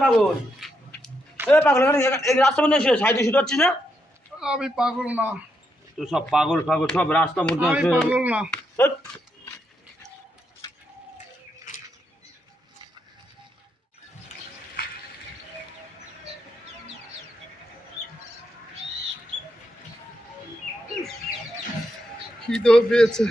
পাগল। এ পাগল এখানে এখানে- রাস্তা মধ্যে সাইডে শুতে পারছিস না? আমি পাগল না। তুই সব পাগল পাগল সব রাস্তা মধ্যে আমি পাগল না। খিদেও পেয়েছে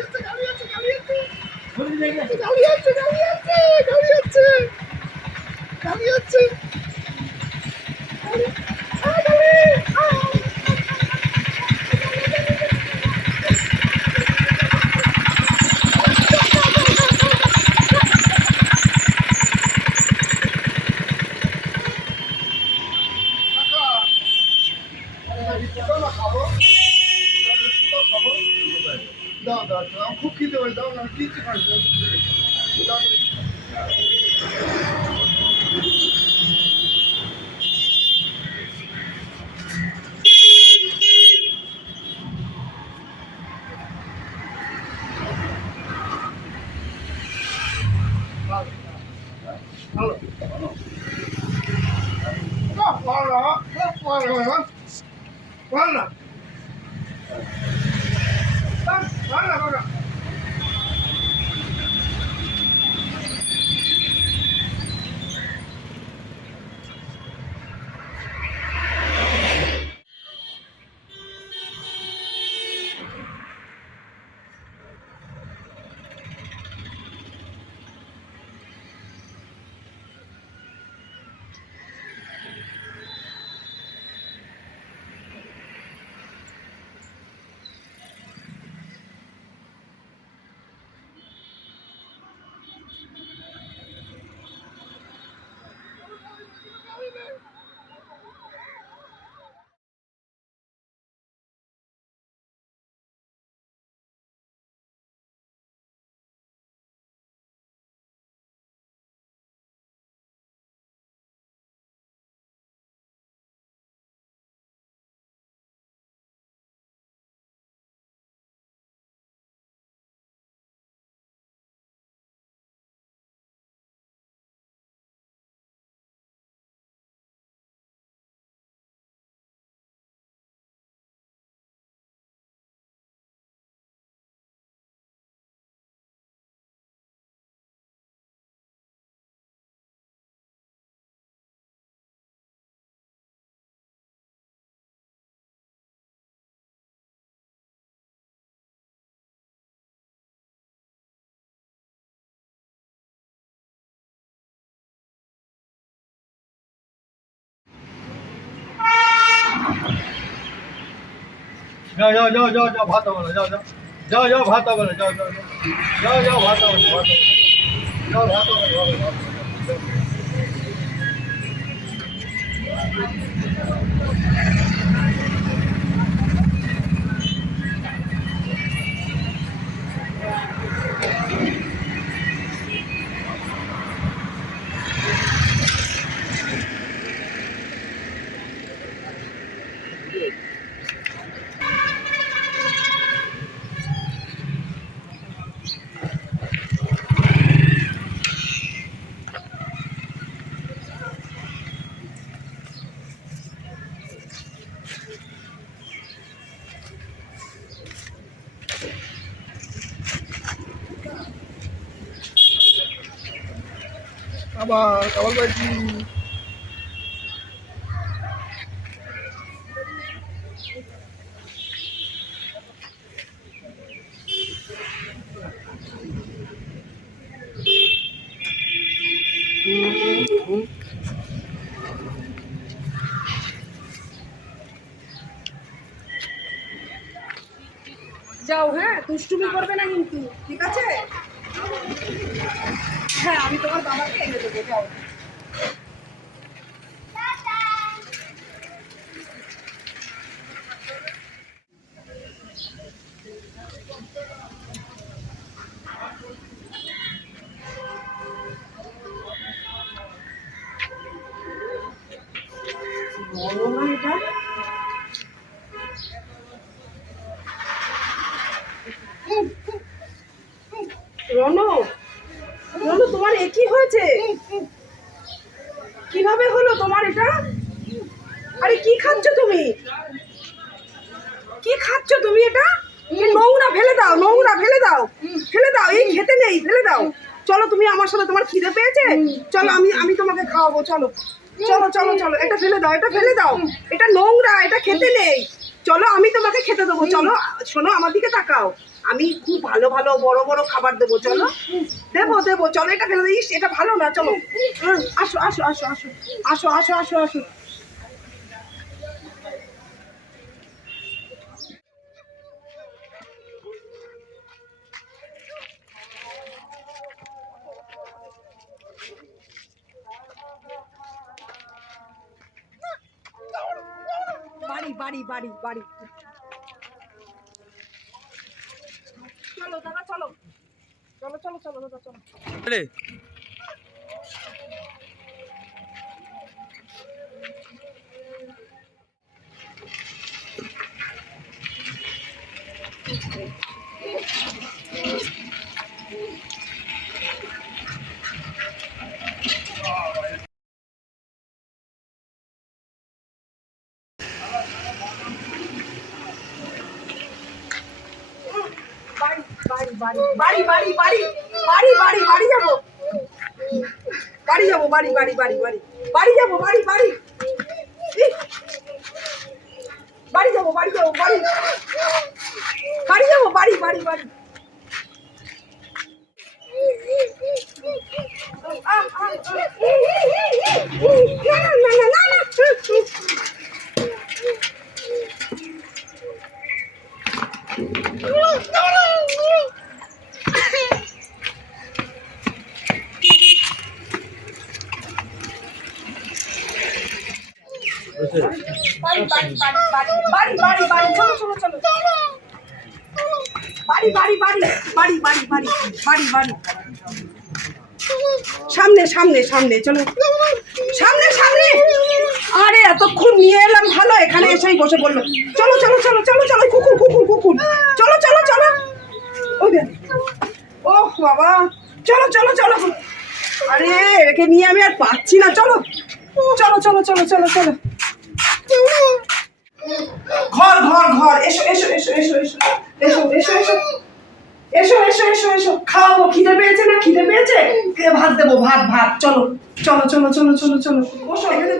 আছে গাড়ি আছে গাড়ি আছে গাড়ি আছে গাড়ি আছে গাড়ি আছে গাড়ি আছে গাড়ি আ, গাড়ি আ। কাকা, আরে বিস্কুটও না খাব? আরে বিস্কুটও খাব? দাও দাও দাও। খুব খিদে হয়ে দাও না কিচ্ছু খাই 要要要要要爬到了，要要要要爬到了，要要要要要爬到了，爬到了，要爬到了。Thank. আবার আবার বাকি যাও হ্যাঁ দুষ্টুমি করবে না কিন্তু ঠিক আছে? হ্যাঁ আমি তোমার বাবাকে এনে দেবো যাও। গরম এটা খাওয়াবো চলো। চলো চলো চলো, এটা ফেলে দাও, এটা ফেলে দাও। এটা নোংরা, এটা খেতে নেই। চলো, আমি তোমাকে খেতে দেবো, চলো, শোনো, আমার দিকে তাকাও। আমি খুব ভালো ভালো, বড় বড় খাবার দেবো, চলো। দেবো দেবো, চলো, এটা ফেলে দিস এটা ভালো না, চলো। আসো আসো আসো আসো। আসো আসো আসো আসো বাড়ি বাড়ি বাড়ি। চলো দাদা চলো। চলো চলো চলো দাদা চলো। রে। বাড়ি বাড়ি বাড়ি বাড়ি বাড়ি বাড়ি বাড়ি যাব। বাড়ি যাব, বাড়ি বাড়ি বাড়ি বাড়ি। বাড়ি যাব, বাড়ি বাড়ি। বাড়ি যাব বাড়ি যাব, বাড়ি। বাড়ি যাব, বাড়ি বাড়ি বাড়ি। আহ আহ বাড়ি বাড়ি বাড়ি বাড়ি বাড়ি। সামনে সামনে সামনে, চলো। সামনে সামনে। আরে, এতক্ষণ নিয়ে এলাম ভালো, এখানে এসেই বসে পড়ল। চলো চলো চলো চলো চলো কুকুর কুকুর কুকুর। চলো চলো চলো। ওই ওহ, বাবা। চলো চলো চলো। আরে, একে নিয়ে আমি আর পাচ্ছি না, চলো। চলো চলো চলো চলো চলো। ঘর ঘর ঘর। এসো এসো এসো এসো এসো এসো এসো এসো। এসো এসো এসো এসো। খাওয়াবো, খিদে পেয়েছে না? খিদে পেয়েছে? ভাত দেবো, ভাত ভাত। চলো চলো চলো চলো চলো চলো। বসো, এখানে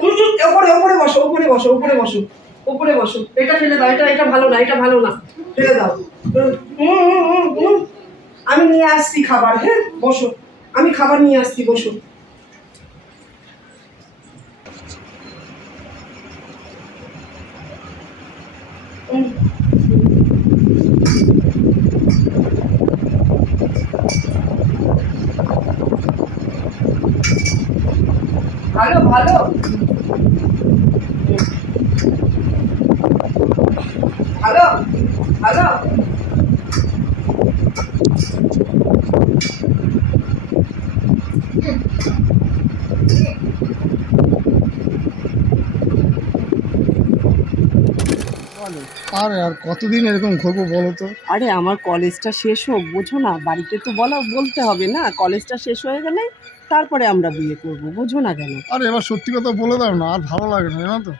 ওপরে ওপরে বসো ওপরে বসো ওপরে বসো ওপরে বসো। এটা ফেলে দাও, এটা এটা ভালো না, এটা ভালো না। ফেলে দাও। আমি নিয়ে আসছি খাবার হ্যাঁ? বসো। আমি খাবার নিয়ে আসছি, বসো উম। ভালো ভালো ভালো ভালো আরে আর কতদিন এরকম ঘুরবো বলো তো? আরে আমার কলেজটা শেষ হোক বোঝো না বাড়িতে তো বলা বলতে হবে না। কলেজটা শেষ হয়ে গেলে তারপরে আমরা বিয়ে করব বোঝো না কেন? আরে এবার সত্যি কথা বলে দাও না আর ভালো লাগে না জানো তো?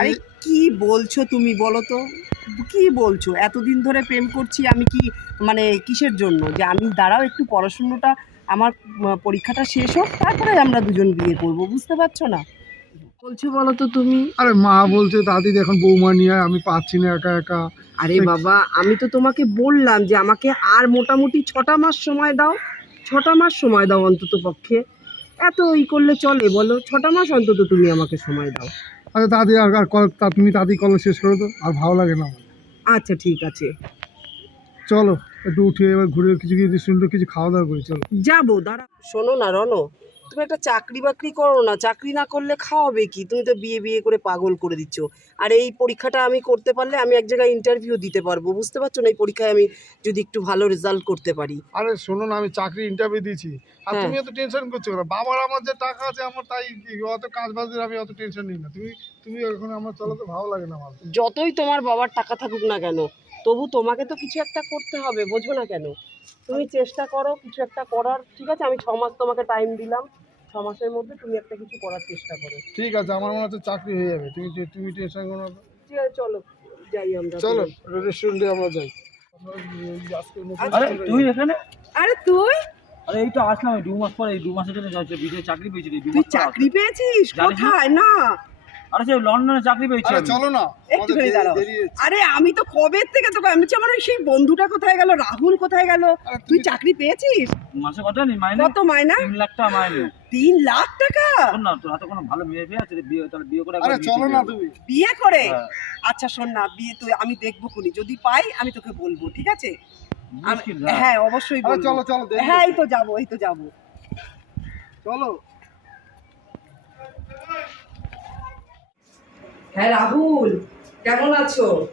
আরে কি বলছো তুমি বলো তো? কি বলছো? এতদিন ধরে প্রেম করছি আমি কি মানে কিসের জন্য? যে আমি দাঁড়াও একটু পড়াশুনোটা আমার পরীক্ষাটা শেষ হোক তারপরে আমরা দুজন বিয়ে করব বুঝতে পারছ না? বলছো বলো তো তুমি? আরে মা বলছে দাদি এখন বৌমা নিয়ে আমি পাচ্ছি না একা একা। আরে বাবা আমি তো তোমাকে বললাম যে আমাকে আর মোটামুটি ছটা মাস সময় দাও ছটা মাস সময় দাও অন্তত পক্ষে। এত ই করলে চলে বলো ছটা মাস অন্তত তুমি আমাকে সময় দাও। আরে দাদি আর আর কল- তা তুমি দাদি কল শেষ করে তো আর ভালো লাগে না আমার। আচ্ছা ঠিক আছে। চলো একটু উঠে এবার ঘুরে কিছু কিছু সুন্দর কিছু খাওয়া দাওয়া করি চলো। যাব দাঁড়া শোনো না রনো তুমি একটা চাকরি বাকরি করো না চাকরি না করলে খাওয়াবে কি? তুমি তো বিয়ে বিয়ে করে পাগল করে দিচ্ছ। আর এই পরীক্ষাটা আমি করতে পারলে আমি এক জায়গায় ইন্টারভিউ দিতে পারব বুঝতে পারছ না? এই পরীক্ষায় আমি যদি একটু ভালো রেজাল্ট করতে পারি। আরে শোনো না আমি চাকরি ইন্টারভিউ দিয়েছি। আর হ্যাঁ। তুমি এত টেনশন করছ না বাবার আমার যে টাকা আছে আমার তাই অত কাজ বাজের আমি অত টেনশন নিই না। তুমি তুমি এখন আমার চলো তো ভালো লাগে না আমার। যতই তোমার বাবার টাকা থাকুক না কেন তবু তোমাকে তো কিছু একটা করতে হবে বোঝো না কেন? তুমি চেষ্টা করো কিছু একটা করার। ঠিক আছে আমি ছ মাস তোমাকে টাইম দিলাম। ছ মাসের মধ্যে তুমি একটা কিছু করার চেষ্টা করো। ঠিক আছে আমার মনে হচ্ছে চাকরি হয়ে যাবে। তুমি যে- তুমি টেনশন করো না। ঠিক আছে, চলো যাই আমরা। চলো রেস্টুরেন্টে আমরা যাই। আরে তুই এখানে? আরে তুই? আরে এই তো আসলাম। এই দু মাস পরে এই দু মাসের জন্য যাচ্ছে বিদেশে চাকরি পেয়েছি তুই চাকরি পেয়েছিস? কোথায়? না। আরে সে লন্ডনে চাকরি পেয়েছি আরে চলো না একটুখানি দাঁড়াও। দেরি আরে আমি তো কবে থেকে তোকে আমি আমার ওই সেই বন্ধুটা কোথায় গেল রাহুল কোথায় গেল? তুই চাকরি পেয়েছিস? মাসে কত নি মাইনে? কত মায়না তিন লাখ টাকা মাইনে। তিন লাখ টাকা? না তোর হাতে কোনো ভালো মেয়ে পেয়ে আছে বিয়ে তাহলে বিয়ে করে আরে চলো না তুমি। বিয়ে করে? হ্যাঁ। আচ্ছা শোন না বিয়ে তুই আমি দেখব খুনি। যদি পাই আমি তোকে বলব ঠিক আছে। হ্যাঁ অবশ্যই বলব। চলো চলো হ্যাঁ এই তো যাব এই তো যাব। চলো। হ্যাঁ রাহুল, কেমন আছো?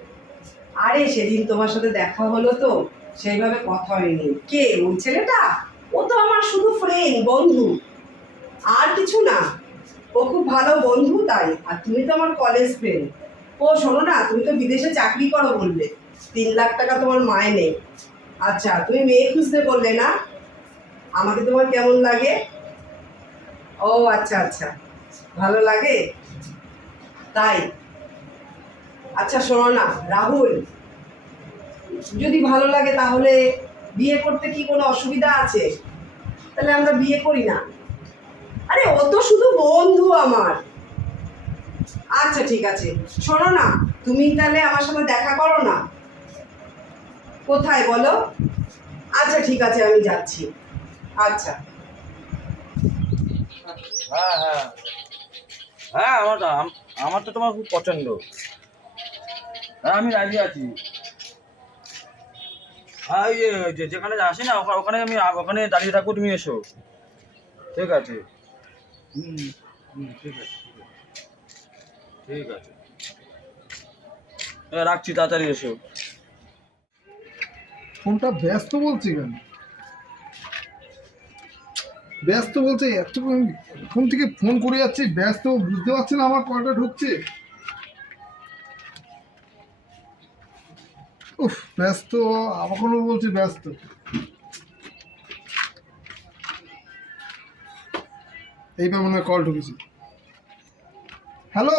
আরে, সেদিন তোমার সাথে দেখা হলো তো, সেইভাবে কথা হয়নি। কে? ওই ছেলেটা? ও তো আমার শুধু ফ্রেন্ড বন্ধু। আর কিছু না। ও খুব ভালো বন্ধু তাই। আর তুমি তো আমার কলেজ ফ্রেন্ড ও, শোনো না, তুমি তো বিদেশে চাকরি করো বললে। তিন লাখ টাকা তোমার মায় নেই। আচ্ছা তুমি মেয়ে খুঁজতে বললে না? আমাকে তোমার কেমন লাগে? ও আচ্ছা আচ্ছা। ভালো লাগে? তাই। আচ্ছা শোনো না, রাহুল, যদি ভালো লাগে তাহলে বিয়ে করতে কি কোনো অসুবিধা আছে? তাহলে আমরা বিয়ে করি না। আরে, ও তো শুধু বন্ধু আমার। আচ্ছা ঠিক আছে। শোনো না, তুমি তাহলে আমার সাথে দেখা করো না। কোথায় বলো? আচ্ছা ঠিক আছে, আমি যাচ্ছি। আচ্ছা। হ্যাঁ হ্যাঁ। হ্যাঁ আমার আমার তো তোমার খুব পছন্দ। হ্যাঁ আমি রাজি আছি। হ্যাঁ যেখানে আসি না ওখা- ওখানে আমি ওখানে দাঁড়িয়ে থাকব তুমি এসো। ঠিক আছে ঠিক আছে। ঠিক আছে। হ্যাঁ, রাখছি তাড়াতাড়ি এসো। ফোনটা ব্যস্ত বলছি কেন? ব্যস্ত বলছে এত ফোন থেকে ফোন করে যাচ্ছি, ব্যস্ত, বুঝতে পারছি না আমার কলটা ঢুকছে। উফ, ব্যস্ত, আমাকেও বলছে ব্যস্ত। এইবার মনে হয় কল ঢুকেছে। হ্যালো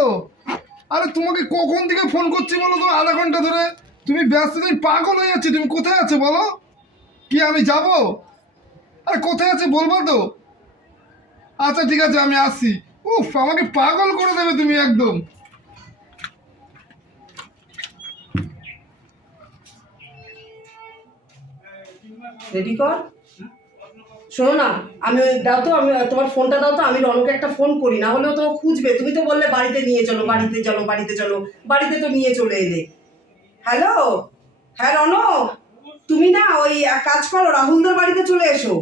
আরে তোমাকে কখন থেকে ফোন করছি বলো তো আধা ঘণ্টা ধরে? তুমি ব্যস্ত, তুমি পাগল হয়ে যাচ্ছে, তুমি কোথায় আছো বলো? কি, আমি যাব? আরে, কোথায় আছে বলব তো? আচ্ছা ঠিক আছে, আমি আসছি। উফ, আমাকে পাগল করে দেবে তুমি একদম। রেডি কর। শোনো না, আমি দাও তো, আমি, তোমার ফোনটা দাও তো, আমি রনকে একটা ফোন করি, না হলেও তো খুঁজবে। তুমি তো বললে বাড়িতে নিয়ে চলো, বাড়িতে চলো বাড়িতে চলো, বাড়িতে তো নিয়ে চলে এলে। হ্যালো? হ্যাঁ রন তুমি না ওই কাজ করো, রাহুলদের বাড়িতে চলে এসো।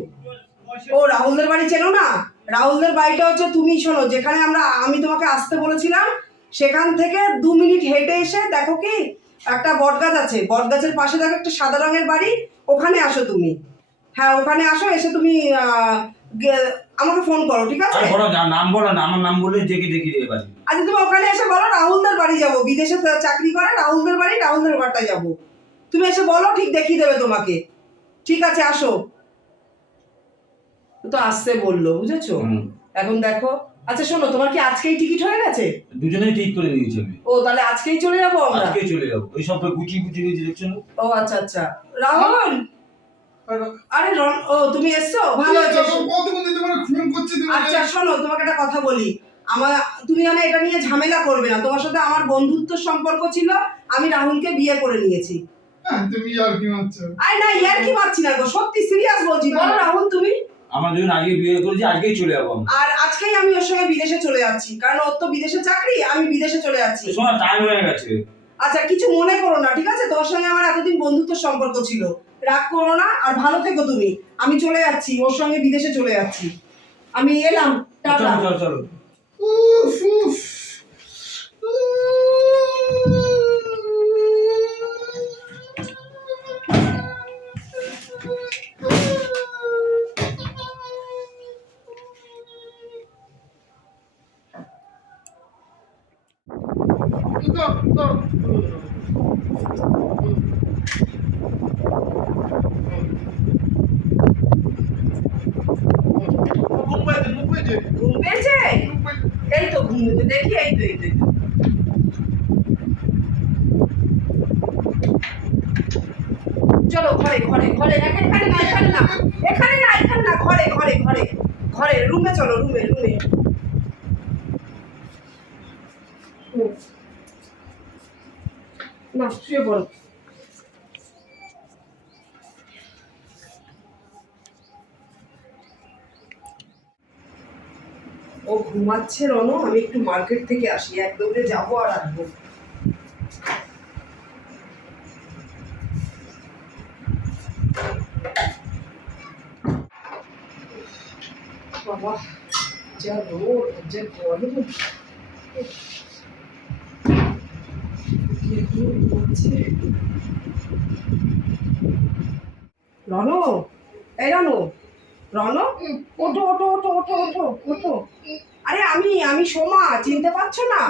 ও রাহুলদের বাড়ি চেনো না? রাহুলদের বাড়িটা হচ্ছে তুমি শোনো যেখানে আমরা আমি তোমাকে আসতে বলেছিলাম সেখান থেকে দু মিনিট হেঁটে এসে দেখো কি একটা বটগাছ আছে। বটগাছের পাশে দেখো একটা সাদা রঙের বাড়ি ওখানে আসো তুমি। হ্যাঁ ওখানে আসো এসে তুমি আমাকে ফোন করো ঠিক আছে? বলো নাম বলো না আমার নাম বললে দেখি দেখি রে এবারে আচ্ছা তুমি ওখানে এসে বলো রাহুলদের বাড়ি যাব। বিদেশে চাকরি করে রাহুলদের বাড়ি রাহুলদের বাড়িটায় যাব। তুমি এসে বলো ঠিক দেখিয়ে দেবে তোমাকে। ঠিক আছে আসো। তো আসতে বলল বুঝেছ? এখন দেখো। আচ্ছা শোনো তোমার কি আজকেই টিকিট হয়ে গেছে? দুজনেই ঠিক করে নিয়েছি আমি। ও তাহলে আজকেই চলে যাব আমরা? আজকে চলে যাব। ওই সব গুছিয়ে গুছিয়ে নিয়েছি দেখছ ও আচ্ছা আচ্ছা। রাহুল? আরে রন ও তুমি এসছো? ভালো হয়েছে কতক্ষণ দিতে পারে ফোন করছি তুমি? আচ্ছা শোনো তোমাকে একটা কথা বলি। আমার তুমি জানো এটা নিয়ে ঝামেলা করবে না। তোমার সাথে আমার বন্ধুত্ব সম্পর্ক ছিল আমি রাহুলকে বিয়ে করে নিয়েছি। হ্যাঁ, তুমি আর কি মারছো। আরে না ইয়ার কি মারছি না গো সত্যি সিরিয়াস বলছি। বলো রাহুল তুমি? আমার দুজন আজকে বিয়ে করেছি আজকেই চলে যাব আমি আর আজকেই আমি ওর সঙ্গে বিদেশে চলে যাচ্ছি কারণ ওর তো বিদেশে চাকরি আমি বিদেশে চলে যাচ্ছি। সময় টাইম হয়ে গেছে। আচ্ছা কিছু মনে করো না ঠিক আছে? তোমার সঙ্গে আমার এতদিন বন্ধুত্ব সম্পর্ক ছিল। রাগ করো না আর ভালো থেকো তুমি। আমি চলে যাচ্ছি ওর সঙ্গে বিদেশে চলে যাচ্ছি। আমি এলাম টাটা। চলো চলো চলো। উফ, উফ। এই তো ঘুম দেখি এই তো। চলো ঘরে ঘরে ঘরে, এখানে না না, এখানে না এখানে না, ঘরে ঘরে ঘরে ঘরে, রুমে চলো, রুমে রুমে হুম। না শুয়ে পড়ো। ও ঘুমাচ্ছে, রনো, আমি একটু মার্কেট থেকে আসি, এক দৌড়ে যাব আর আসব। বাবা, যা রোদ, যা গরম। রনো? এই রনো রনো? ওঠো ওঠো ওঠো ওঠো ওঠো ওঠো। আরে আমি আমি সোমা চিনতে পারছ না?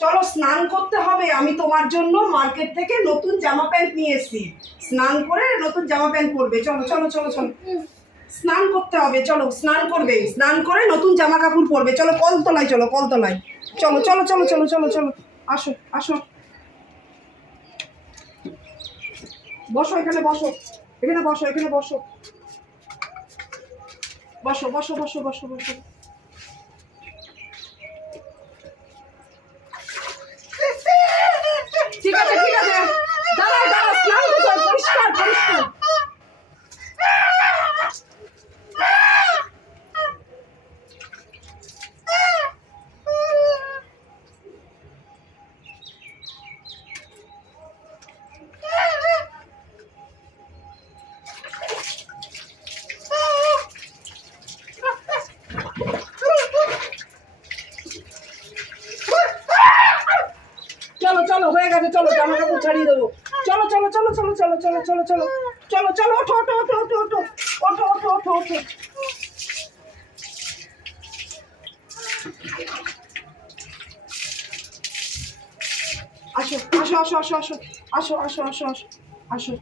চলো স্নান করতে হবে আমি তোমার জন্য মার্কেট থেকে নতুন জামা প্যান্ট নিয়ে এসেছি। স্নান করে নতুন জামা প্যান্ট পরবে। চলো চলো চলো চলো। স্নান করতে হবে চলো স্নান করবে। স্নান করে নতুন জামা কাপড় পরবে। চলো কলতলায় চলো কলতলায়। চলো চলো চলো চলো চলো চলো। আসো আসো। বসো এখানে বসো। এখানে বসো এখানে বসো। বসো বসো বসো বসো বসো ঠিক আছে ঠিক আছে দাঁড়াও দাঁড়াও স্নান করতে হবে, পরিষ্কার পরিষ্কার চলো চলো হয়ে গেছে চলো জামা কাপড় ছাড়িয়ে দেবো চলো চলো চলো চলো চলো চলো চলো চলো, ওঠো ওঠো ওঠো ওঠো ওঠো ওঠো ওঠো ওঠো ওঠো। আসো আসো আসো আসো আসো আসো আসো আসো আসো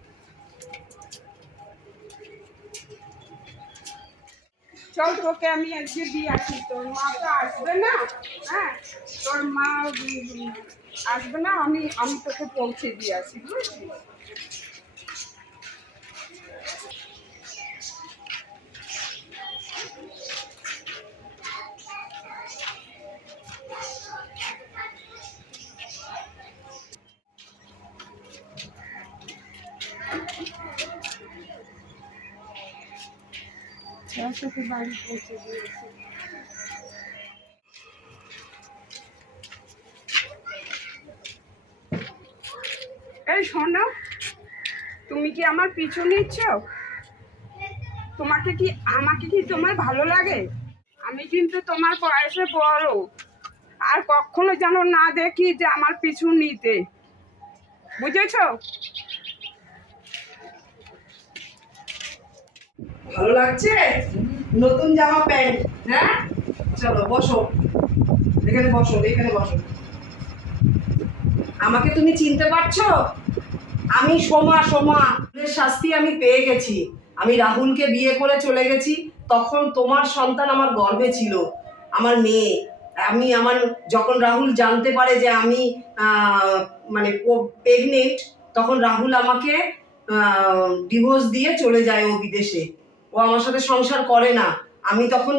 চল তোকে আমি আজকে দিয়ে আসি, তোর মা তো আসবে না হ্যাঁ? তোর মা আসবে না, আমি আমি তোকে পৌঁছে দিয়ে আসি বুঝলি এই শোনো, তুমি কি আমার পিছু নিচ্ছ? তোমাকে কি, আমাকে কি তোমার ভালো লাগে? আমি কিন্তু তোমার বয়সে বড়। আর কখনো যেন না দেখি যে আমার পিছু নিতে। বুঝেছ? ভালো লাগছে? নতুন জামা প্যান্ট। হ্যাঁ? চলো, বসো। এখানে বসো এখানে বসো। আমাকে তুমি চিনতে পারছ? আমি সোমা সোমা শাস্তি আমি পেয়ে গেছি। আমি রাহুলকে বিয়ে করে চলে গেছি, তখন তোমার সন্তান আমার গর্ভে ছিল, আমার মেয়ে। আমি আমার, যখন রাহুল জানতে পারে যে আমি মানে প্রেগনেন্ট তখন রাহুল আমাকে ডিভোর্স দিয়ে চলে যায় ও বিদেশে। ও আমার সাথে সংসার করে না। আমি তখন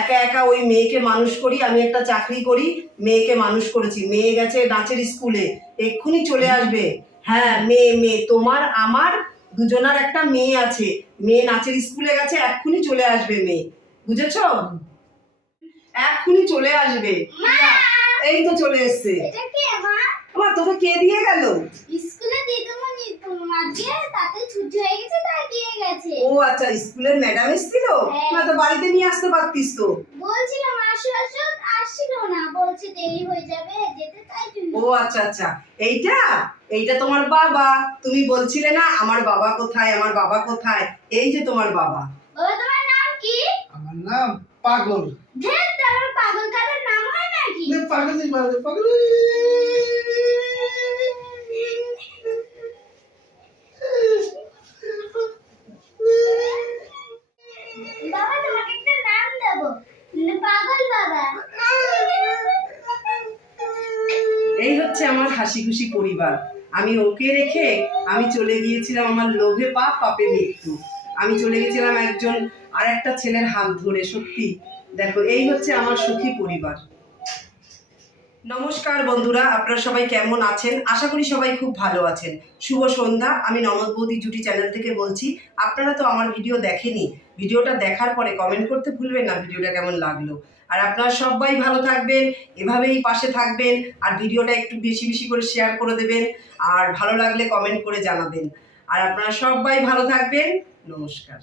একা একা ওই মেয়েকে মানুষ করি আমি একটা চাকরি করি মেয়েকে মানুষ করেছি। মেয়ে গেছে নাচের স্কুলে এক্ষুনি চলে আসবে। হ্যাঁ মেয়ে মেয়ে তোমার আমার দুজনার একটা মেয়ে আছে। মেয়ে নাচের স্কুলে গেছে এক্ষুনি চলে আসবে মেয়ে। বুঝেছ? এক্ষুনি চলে আসবে। এই তো চলে এসছে। আমার তোকে কে দিয়ে গেল? স্কুলে দিদিমণি তো আজকে তাতে ছুটি হয়ে গেছে তাই দিয়ে গেছে। ও আচ্ছা স্কুলের ম্যাডাম এসেছিল? হ্যাঁ। না তো বাড়িতে নিয়ে আসতে পারতিস তো। বলছিলাম আসো আসো আসছিল না বলছে দেরি হয়ে যাবে যেতে তাই জন্য। ও আচ্ছা আচ্ছা। এইটা? এইটা তোমার বাবা। তুমি বলছিলে না আমার বাবা কোথায় আমার বাবা কোথায়? এই যে তোমার বাবা। বাবা তোমার নাম কি? আমার নাম পাগল। তোমার পাগল কাদের নাম হয় নাকি? বলে, পাগল এই হচ্ছে আমার হাসি খুশি পরিবার। আমি ওকে রেখে আমি চলে গিয়েছিলাম আমার লোভে পাপ পাপে মৃত্যু। আমি চলে গেছিলাম একজন আর একটা ছেলের হাত ধরে, সত্যি। দেখো, এই হচ্ছে আমার সুখী পরিবার। নমস্কার বন্ধুরা, আপনারা সবাই কেমন আছেন? আশা করি সবাই খুব ভালো আছেন। শুভ সন্ধ্যা, আমি নমদ বৌদি জুটি চ্যানেল থেকে বলছি, আপনারা তো আমার ভিডিও দেখেনি। ভিডিওটা দেখার পরে কমেন্ট করতে ভুলবেন না, ভিডিওটা কেমন লাগল। আর আপনারা সবাই ভালো থাকবেন, এভাবেই পাশে থাকবেন আর ভিডিওটা একটু বেশি বেশি করে শেয়ার করে দেবেন আর ভালো লাগলে কমেন্ট করে জানাবেন। আর আপনারা সবাই ভালো থাকবেন, নমস্কার।